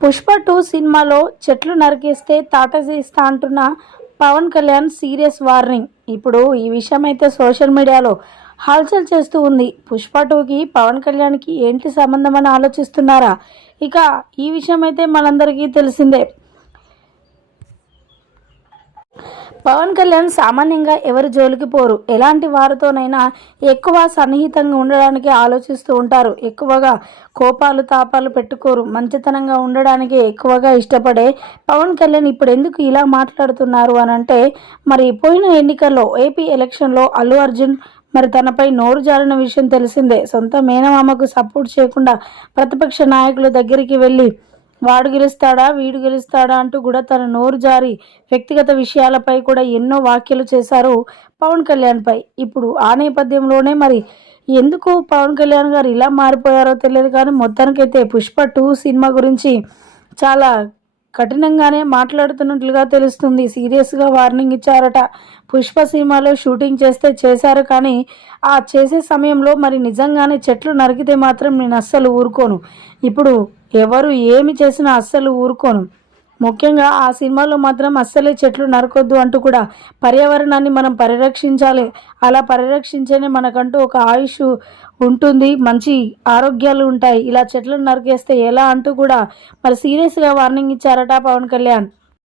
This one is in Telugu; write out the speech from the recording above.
పుష్ప టూ సినిమాలో చెట్లు నరికేస్తే తాటజీస్తా అంటున్న పవన్ కళ్యాణ్ సీరియస్ వార్నింగ్. ఇప్పుడు ఈ విషయం అయితే సోషల్ మీడియాలో హల్చల్ చేస్తూ ఉంది. పుష్ప టూకి పవన్ కళ్యాణ్కి ఏంటి సంబంధం అని ఆలోచిస్తున్నారా? ఇక ఈ విషయం అయితే మనందరికీ తెలిసిందే. పవన్ కళ్యాణ్ సామాన్యంగా ఎవరి జోలికి పోరు. ఎలాంటి వారితోనైనా ఎక్కువ సన్నిహితంగా ఉండడానికి ఆలోచిస్తూ ఉంటారు. ఎక్కువగా కోపాలు తాపాలు పెట్టుకోరు. మంచితనంగా ఉండడానికి ఎక్కువగా ఇష్టపడే పవన్ కళ్యాణ్ ఇప్పుడు ఎందుకు ఇలా మాట్లాడుతున్నారు అని అంటే మరి పోయిన ఎన్నికల్లో ఏపీ ఎలక్షన్లో అల్లు అర్జున్ మరి తనపై నోరు జారిన విషయం తెలిసిందే. సొంత మేనమామకు సపోర్ట్ చేయకుండా ప్రతిపక్ష నాయకుల దగ్గరికి వెళ్ళి వాడు గెలుస్తాడా వీడు గెలుస్తాడా అంటూ కూడా తన నోరు జారి వ్యక్తిగత విషయాలపై కూడా ఎన్నో వ్యాఖ్యలు చేశారు పవన్ కళ్యాణ్పై ఇప్పుడు ఆ నేపథ్యంలోనే మరి ఎందుకు పవన్ కళ్యాణ్ గారు ఇలా మారిపోయారో తెలియదు కానీ మొత్తానికైతే పుష్ప టూ సినిమా గురించి చాలా కఠినంగానే మాట్లాడుతున్నట్లుగా తెలుస్తుంది. సీరియస్గా వార్నింగ్ ఇచ్చారట. పుష్ప సినిమాలో షూటింగ్ చేస్తే చేశారు కానీ ఆ చేసే సమయంలో మరి నిజంగానే చెట్లు నరికితే మాత్రం నేను అస్సలు ఊరుకోను. ఇప్పుడు ఎవరు ఏమి చేసినా అస్సలు ఊరుకోను. ముఖ్యంగా ఆ సినిమాలో మాత్రం అస్సలే చెట్లు నరకొద్దు అంటూ కూడా పర్యావరణాన్ని మనం పరిరక్షించాలి. అలా పరిరక్షించేనే మనకంటూ ఒక ఆయుష్ ఉంటుంది. మంచి ఆరోగ్యాలు ఉంటాయి. ఇలా చెట్లను నరికేస్తే ఎలా అంటూ కూడా మరి సీరియస్గా వార్నింగ్ ఇచ్చారట పవన్ కళ్యాణ్.